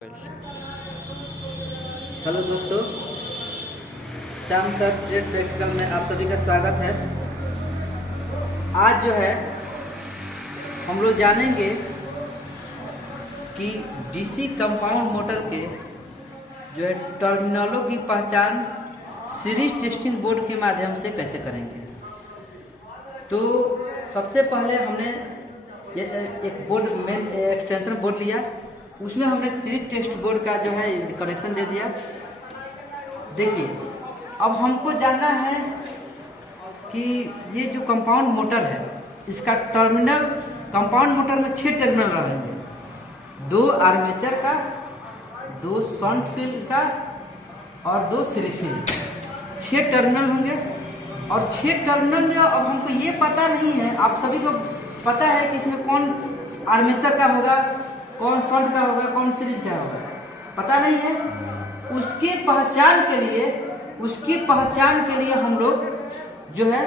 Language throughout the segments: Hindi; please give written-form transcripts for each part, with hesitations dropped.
हेलो दोस्तों, श्याम सर ट्रेड प्रैक्टिकल में आप सभी का स्वागत है। आज जो है हम लोग जानेंगे कि डीसी कंपाउंड मोटर के जो है टर्मिनलों की पहचान सीरीज टेस्टिंग बोर्ड के माध्यम से कैसे करेंगे। तो सबसे पहले हमने एक बोर्ड में एक्सटेंशन बोर्ड लिया, उसमें हमने सीरीज टेस्ट बोर्ड का जो है कनेक्शन दे दिया। देखिए, अब हमको जानना है कि ये जो कंपाउंड मोटर है इसका टर्मिनल, कंपाउंड मोटर में 6 टर्मिनल रहेंगे, 2 आर्मेचर का, 2 शंट फील्ड का और 2 सीरीज फील्ड। 6 टर्मिनल होंगे और 6 टर्मिनल में अब हमको ये पता नहीं है, आप सभी को पता है कि इसमें कौन आर्मेचर का होगा, कौन शंट का होगा, कौन सीरीज का होगा, पता नहीं है। उसकी पहचान के लिए हम लोग जो है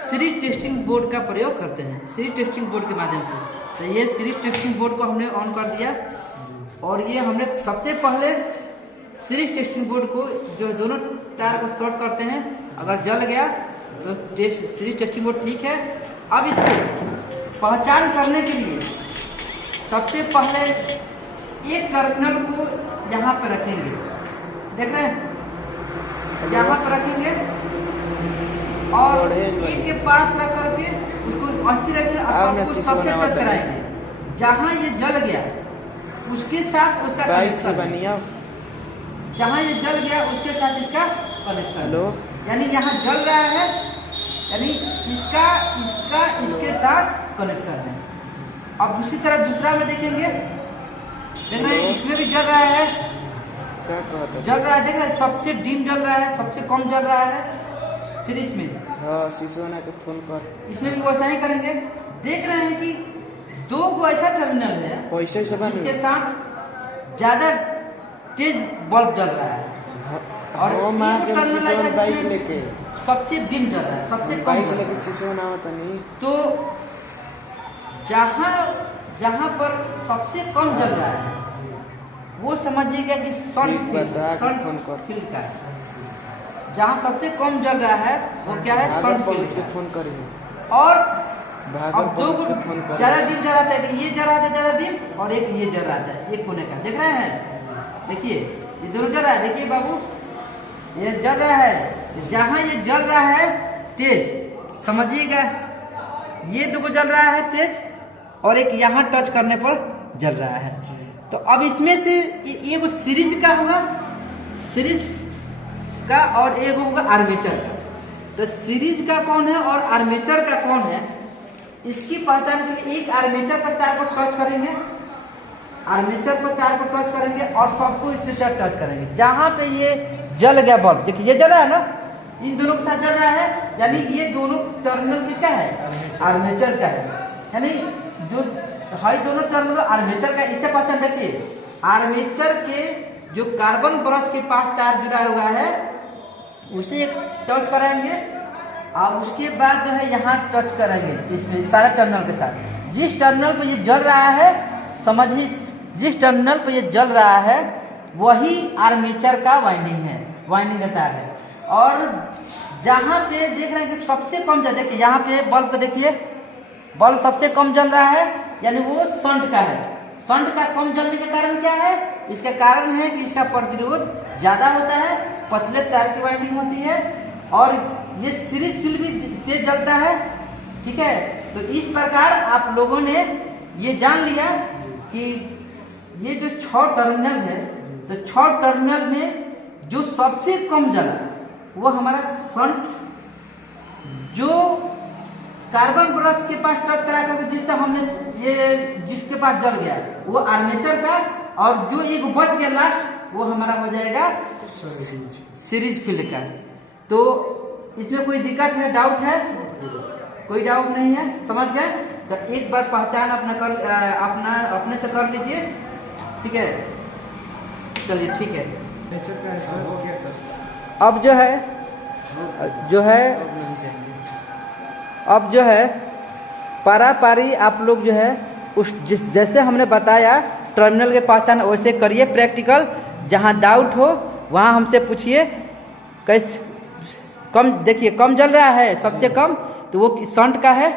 सीरीज टेस्टिंग बोर्ड का प्रयोग करते हैं, सीरीज टेस्टिंग बोर्ड के माध्यम से। तो ये सीरीज टेस्टिंग बोर्ड को हमने ऑन कर दिया और ये हमने सबसे पहले सीरीज टेस्टिंग बोर्ड को जो दोनों तार को शॉर्ट करते हैं, अगर जल गया तो सीरीज टेस्टिंग बोर्ड ठीक है। अब इसको पहचान करने के लिए सबसे पहले एक टर्मिनल को यहाँ पर रखेंगे, देख रहे हैं, यहाँ पर रखेंगे और एक के पास रख करके उसको अस्थिर रखेंगे और सबसे टच कराएंगे। जहाँ ये जल गया उसके साथ उसका कनेक्शन, जहाँ ये जल गया उसके साथ इसका कनेक्शन, यानी यहाँ जल रहा है, यानी इसके साथ कनेक्शन है। अब दूसरी तरह दूसरा में देखेंगे, देख रहे हैं इसमें भी जल रहा है, जल रहा है, देख रहे हैं सबसे डिम जल रहा है, सबसे कम जल रहा है। फिर इसमें फोन कर, इसमें भी वैसा ही करेंगे। देख रहे हैं कि 2 को ऐसा टर्मिनल है जिसके साथ ज्यादा तेज बल्ब जल रहा है और टर्मिनल ऐसा सबसे डिम जल रहा है, सबसे कम। तो जहाँ पर सबसे कम जल रहा है वो समझिएगा कि शंट फील्ड का है। जहाँ सबसे कम जल रहा है वो क्या है, शंट फील्ड का। फोन करेंगे और अब 2 को ज्यादा डिम जल रहा है कि ये जल रहा था ज्यादा डिम और एक ये जल रहा था, एक कोने का, देख रहे हैं, देखिए ये दोनों जल रहा है, देखिए बाबू ये जल रहा है। जहाँ ये जल रहा है तेज, समझिएगा ये 2 को जल रहा है तेज और एक यहाँ टच करने पर जल रहा है। तो अब इसमें से ये वो सीरीज का होगा, सीरीज का, और एक होगा आर्मेचर का। तो सीरीज का कौन है और आर्मेचर का कौन है, इसकी पहचान के लिए एक आर्मेचर पर तार को टच करेंगे, आर्मेचर पर तार को टच करेंगे और सबको इससे टच करेंगे। जहाँ पे ये जल गया बल्ब, देखिए ये जल रहा है ना, इन दोनों के साथ जल रहा है, यानी ये दोनों टर्मिनल किसका है, आर्मेचर का है, यानी जो है दोनों टर्मिनल आर्मेचर का। इससे पहचान देखिए, आर्मेचर के जो कार्बन ब्रश के पास तार जुड़ा हुआ है उसे एक टच कराएंगे और उसके बाद जो है यहाँ टच करेंगे इसमें सारे टर्मिनल के साथ। जिस टर्मिनल पर ये जल रहा है, समझिए जिस टर्मिनल पर ये जल रहा है वही आर्मेचर का वाइंडिंग है, वाइंडिंग का तार है। और जहाँ पे देख रहे हैं कि सबसे कम जल, देखिए यहाँ पे बल्ब को देखिए, बल्ब सबसे कम जल रहा है, यानी वो शंट का है। शंट का कम जलने का कारण क्या है, इसका कारण है कि इसका प्रतिरोध ज्यादा होता है, पतले तार की वाइंडिंग होती है और ये सीरीज फील्ड भी तेज जलता है, ठीक है। तो इस प्रकार आप लोगों ने ये जान लिया कि ये जो 6 टर्मिनल है, तो 6 टर्मिनल में जो सबसे कम जला वो हमारा शंट, जो कार्बन ब्रश के पास टच करा करके जिससे हमने ये जिसके पास जल गया वो आर्मेचर का, और जो एक बच गया लास्ट वो हमारा हो जाएगा सीरीज फील्ड का। तो इसमें कोई दिक्कत है, डाउट है? कोई डाउट नहीं है, समझ गए? तो एक बार पहचान अपने से कर लीजिए, ठीक है, चलिए ठीक है। अब जो है पारा पारी आप लोग जो है उस जैसे हमने बताया टर्मिनल के पहचान वैसे करिए प्रैक्टिकल। जहाँ डाउट हो वहाँ हमसे पूछिए। कैसे कम, देखिए कम जल रहा है सबसे कम, तो वो शंट का है,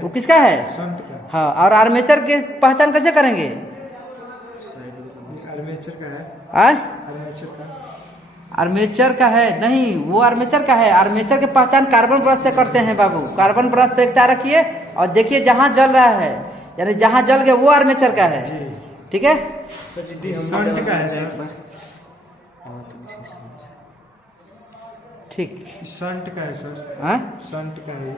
वो किसका है? शंट का। हाँ, और आर्मेचर के पहचान कैसे करेंगे? आर्मेचर का है। आर्मेचर का है नहीं, वो आर्मेचर का है। आर्मेचर के पहचान कार्बन ब्रश से करते हैं बाबू। कार्बन ब्रश पे एकता रखिए और देखिए जहाँ जल रहा है, यानी जहाँ जल गया वो आर्मेचर का है। ठीक है, शंट का है सर। ठीक, शंट का है सर। हाँ शंट का है।